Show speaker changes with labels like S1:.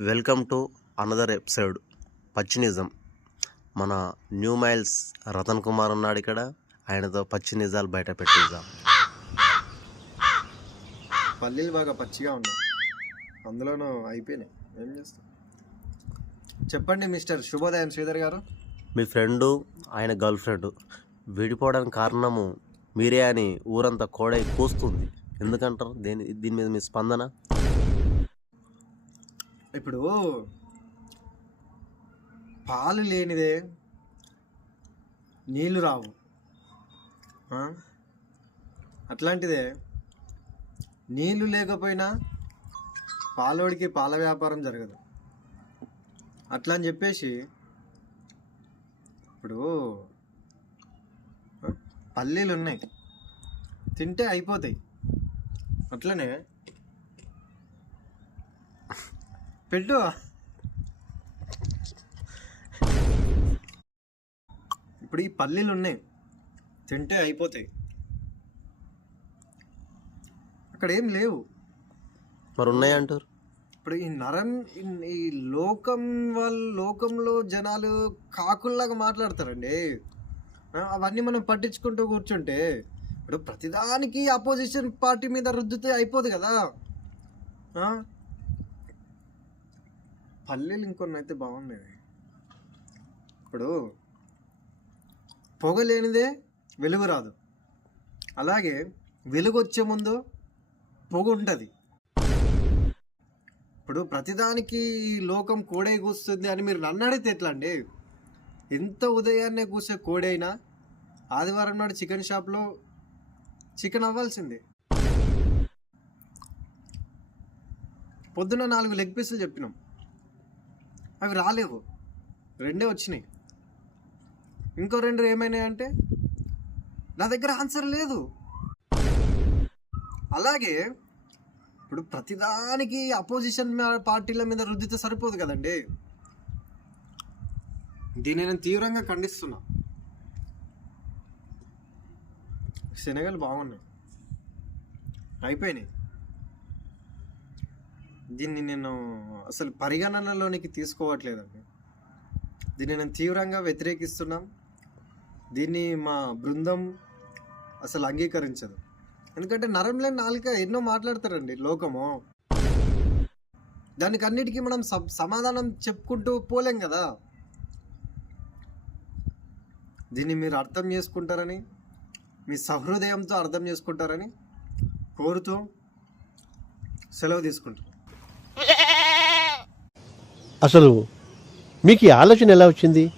S1: Welcome to another episode పచ్చి నిజం మన న్యూ మైల్స్ రతన్ కుమార్ ఉన్నాడు ఇక్కడ. ఆయనతో పచ్చి నిజాలు బయట పెట్టిద్దాం.
S2: పల్లీలు బాగా పచ్చిగా ఉన్నాయి. అందులోనూ అయిపోయినాయి. ఏం చేస్తాం? చెప్పండి మిస్టర్ శుభోదయం శ్రీధర్ గారు.
S1: మీ ఫ్రెండు ఆయన గర్ల్ ఫ్రెండ్. విడిపోవడానికి కారణము మీరే అని ఊరంతా కోడై కూస్తుంది. ఎందుకంటారు? దేని దీని మీద మీ స్పందన?
S2: ఇప్పుడు పాలు లేనిదే నీళ్ళు రావు. అట్లాంటిదే నీళ్ళు లేకపోయినా పాలోడికి పాల వ్యాపారం జరగదు. అట్లా అని చెప్పేసి ఇప్పుడు పల్లీలు ఉన్నాయి తింటే అయిపోతాయి. అట్లనే పెట్టు. ఇప్పుడు ఈ పల్లీలు ఉన్నాయి తింటే అయిపోతాయి. అక్కడ ఏం లేవు.
S1: మరి ఉన్నాయంటారు
S2: ఇప్పుడు ఈ నరం ఈ- లోకం వాళ్ళ లోకంలో జనాలు కాకుల్లాగా మాట్లాడతారండి. అవన్నీ మనం పట్టించుకుంటూ కూర్చుంటే ఇప్పుడు ప్రతిదానికి అపోజిషన్ పార్టీ మీద రుద్దితే అయిపోదు కదా? పల్లెలు ఇంకొన్ని అయితే బాగున్నాయి. ఇప్పుడు పొగ లేనిదే వెలుగు రాదు. అలాగే వెలుగు వచ్చే ముందు పొగ ఉంటుంది. ఇప్పుడు ప్రతిదానికి లోకం కోడే కూస్తుంది అని మీరు నన్ను అడిగితే ఎట్లా అండి? ఎంత ఉదయాన్నే కూసే కోడైనా ఆదివారం నాడు చికెన్ షాప్లో చికెన్ అవ్వాల్సిందే. పొద్దున నాలుగు లెగ్ పీసులు చెప్పినాం. అవి రాలేవు. రెండే వచ్చినాయి. ఇంకో రెండు ఏమైనాయి అంటే నా దగ్గర ఆన్సర్ లేదు. అలాగే ఇప్పుడు ప్రతిదానికి అపోజిషన్ పార్టీల మీద రుద్దితే సరిపోదు కదండి. దీన్ని నేను తీవ్రంగా ఖండిస్తున్నా. శనగలు బాగున్నాయి. అయిపోయినాయి. దీన్ని నేను అసలు పరిగణనలోనికి తీసుకోవట్లేదండి. దీన్ని నేను తీవ్రంగా వ్యతిరేకిస్తున్నాం. దీన్ని మా బృందం అసలు అంగీకరించదు. ఎందుకంటే నరం లేని నాలుక ఎన్నో మాట్లాడతారండి లోకము. దానికి అన్నిటికీ మనం సబ్- సమాధానం చెప్పుకుంటూ పోలేం కదా. దీన్ని మీరు అర్థం చేసుకుంటారని మీ సహృదయంతో అర్థం చేసుకుంటారని కోరుతూ సెలవు తీసుకుంటాం
S3: అసలు మీకు ఈ ఆలోచన ఎలా వచ్చింది?